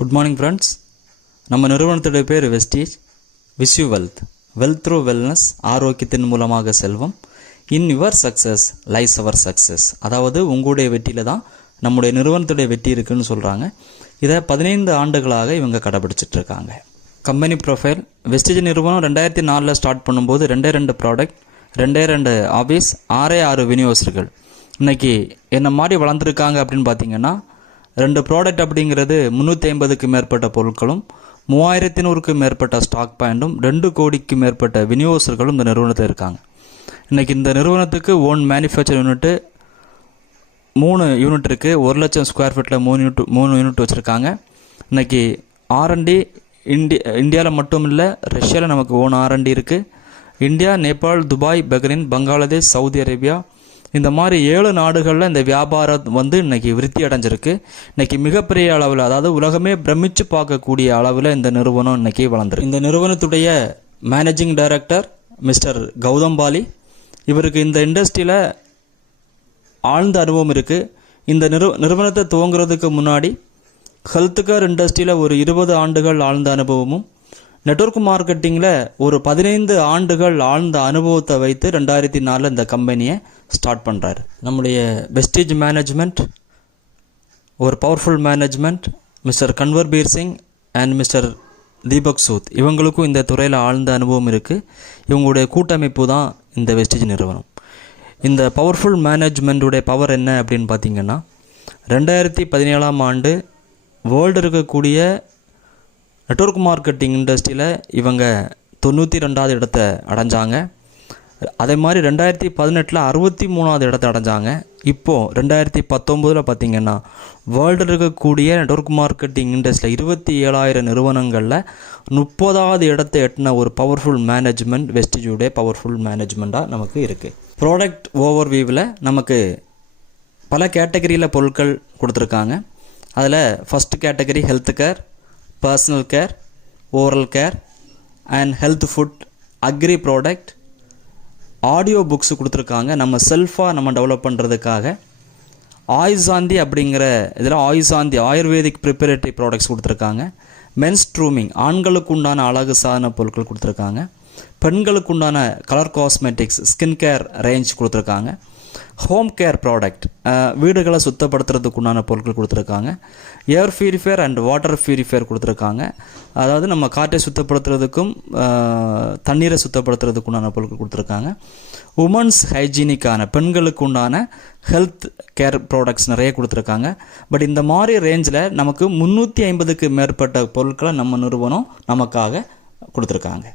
Good morning friends. நம்ம நிறுவனத்துடைய பேர் Vestige. Wish you wealth. Wealth through wellness. ஆரோக்கியத்தின் மூலமாக செல்வம். In your success lies our success. அதாவது உங்களுடைய வெற்றியில தான் நம்முடைய நிறுவனத்துடைய வெற்றி இருக்குன்னு சொல்றாங்க. இதை 15 ஆண்டுகளாக இவங்க கடைபிடிச்சிட்டு இருக்காங்க. கம்பெனி ப்ரொஃபைல் வெஸ்டீஜ் நிறுவனம் 2004ல் ஸ்டார்ட் பண்ணும்போது 2 ப்ராடக்ட் 2 ஆபீஸ் 6 விநியோகஸ்தர்கள். இன்னைக்கு என்ன மாதிரி வளர்ந்துருக்காங்க அப்படின்னு பார்த்தீங்கன்னா 2 ப்ராடக்ட் அப்படிங்கிறது 350க்கு மேற்பட்ட பொருட்களும் 3100க்கு மேற்பட்ட ஸ்டாக் பாயிண்டும் 2 கோடிக்கு மேற்பட்ட விநியோகஸ்தர்களும் இந்த நிறுவனத்தில் இருக்காங்க. இன்றைக்கி இந்த நிறுவனத்துக்கு ஓன் மேனுஃபேக்சர் யூனிட்டு 3 யூனிட் இருக்குது. 1 லட்சம் ஸ்கொயர் ஃபீட்டில் 3 யூனிட் வச்சுருக்காங்க. இன்றைக்கி ஆர்என்டி இந்தியாவில் மட்டும் இல்லை, ரஷ்யாவில் நமக்கு ஓன் ஆர்என்டி இருக்குது. India, Nepal, Dubai, Bahrain, Bangladesh, Saudi Arabia இந்த மாதிரி 7 நாடுகளில் இந்த வியாபாரம் இன்றைக்கி விருத்தி அடைஞ்சிருக்கு. இன்றைக்கி மிகப்பெரிய அளவில், அதாவது உலகமே பிரமிச்சு பார்க்கக்கூடிய அளவில் இந்த நிறுவனம் இன்றைக்கி வளர்ந்துருக்கு. இந்த நிறுவனத்துடைய managing director mister Gautam Bali. இவருக்கு இந்த இண்டஸ்ட்ரியில் ஆழ்ந்த அனுபவம் இருக்குது. இந்த நிறுவனத்தை துவங்குறதுக்கு முன்னாடி ஹெல்த் கேர் இண்டஸ்ட்ரியில் ஒரு 20 ஆண்டுகள் ஆழ்ந்த அனுபவமும், நெட்வொர்க் மார்க்கெட்டிங்கில் ஒரு 15 ஆண்டுகள் ஆழ்ந்த அனுபவத்தை வைத்து 2004 இந்த கம்பெனியை ஸ்டார்ட் பண்ணுறாரு. நம்முடைய வெஸ்டீஜ் மேனேஜ்மெண்ட் ஒரு powerful management. Mister Kanwarbir Singh and mister Deepak Sood இவங்களுக்கும் இந்த துறையில் ஆழ்ந்த அனுபவம் இருக்குது. இவங்களுடைய கூட்டமைப்பு தான் இந்த வெஸ்டீஜ் நிறுவனம். இந்த பவர்ஃபுல் மேனேஜ்மெண்ட்டுடைய பவர் என்ன அப்படின்னு பார்த்தீங்கன்னா 2017ஆம் ஆண்டு வேர்ல்டு இருக்கக்கூடிய நெட்வொர்க் மார்க்கெட்டிங் இண்டஸ்ட்ரியில் இவங்க 92வது இடத்தை அடைஞ்சாங்க. அதே மாதிரி 2018 63வது இடத்தை அடைஞ்சாங்க. இப்போது 2019 பார்த்திங்கன்னா வேர்ல்டில் இருக்கக்கூடிய நெட்வொர்க் மார்க்கெட்டிங் இண்டஸ்ட்ரியில் 27,000 நிறுவனங்களில் 30வது இடத்தை எட்டின ஒரு பவர்ஃபுல் மேனேஜ்மெண்ட் வெஸ்டீஜுடைய பவர்ஃபுல் மேனேஜ்மெண்ட்டாக நமக்கு இருக்குது. ப்ராடக்ட் ஓவர்வியூவில் நமக்கு பல கேட்டகரியில் பொருட்கள் கொடுத்துருக்காங்க. அதில் first category health care, personal care, oral care and health food, agri product, audio books கொடுத்துருக்காங்க. நம்ம செல்ஃபாக நம்ம டெவலப் பண்ணுறதுக்காக ஆயுசாந்தி அப்படிங்கிற இதில் ஆயுசாந்தி ஆயுர்வேதிக் ப்ரிப்பரேட்டரி ப்ராடக்ட்ஸ் கொடுத்துருக்காங்க. மென்ஸ் ட்ரூமிங் ஆண்களுக்கு உண்டான அழகு சாதன பொருட்கள் கொடுத்துருக்காங்க. பெண்களுக்கு உண்டான colour cosmetics skin care range கொடுத்துருக்காங்க. ஹோம் கேர் ப்ராடக்ட் வீடுகளை சுத்தப்படுத்துறதுக்கு உண்டான பொருட்கள் கொடுத்துருக்காங்க. Air purifier and water purifier கொடுத்துருக்காங்க. அதாவது நம்ம காற்றை சுத்தப்படுத்துறதுக்கும் தண்ணீரை சுத்தப்படுத்துறதுக்கு உண்டான பொருட்கள் கொடுத்துருக்காங்க. உமன்ஸ் ஹைஜீனிக்கான பெண்களுக்கு உண்டான ஹெல்த் கேர் ப்ராடக்ட்ஸ் நிறைய கொடுத்துருக்காங்க. பட் இந்த மாதிரி ரேஞ்சில் நமக்கு 350க்கு மேற்பட்ட பொருட்களை நம்ம நிறுவனம் நமக்காக கொடுத்துருக்காங்க.